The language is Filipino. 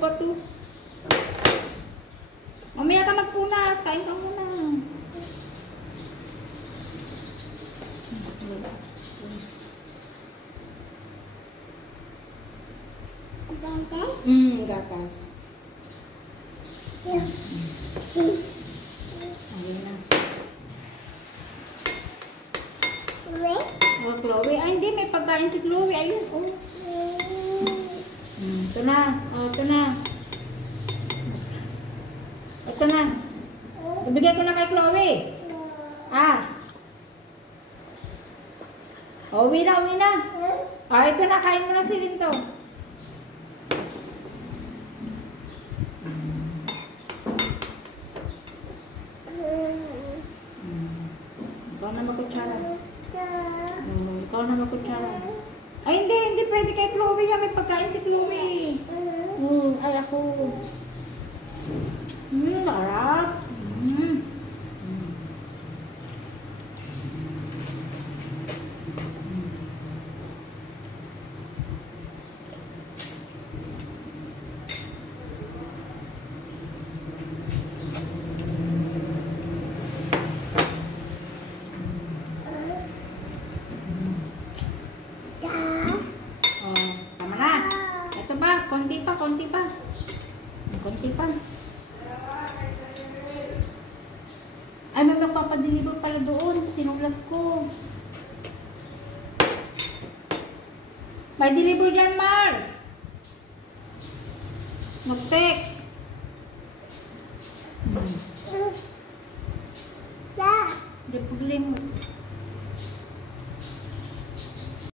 pa to. Mamaya ka magpunas. Kain ka muna. Gatas? Gatas. Ayun na. Oh, Chloe. Ay, hindi. May pagkain si Chloe. Ayun. Oh. Ito na. Oh, ito na. Ito na. Ibigay ko na kay Chloe. Oh, uwi na, uwi na. Ito na. Kain mo na si Linto. Ikaw na magkutsara. Ikaw na magkutsara. Ay, hindi pwede kay Chloe yan. May pagkain si Chloe. Ay, ako. Sarap. Konti pa. Ay, may magpapadeliver pala doon. Sinulat ko. May deliver dyan, Mar. Mag-text.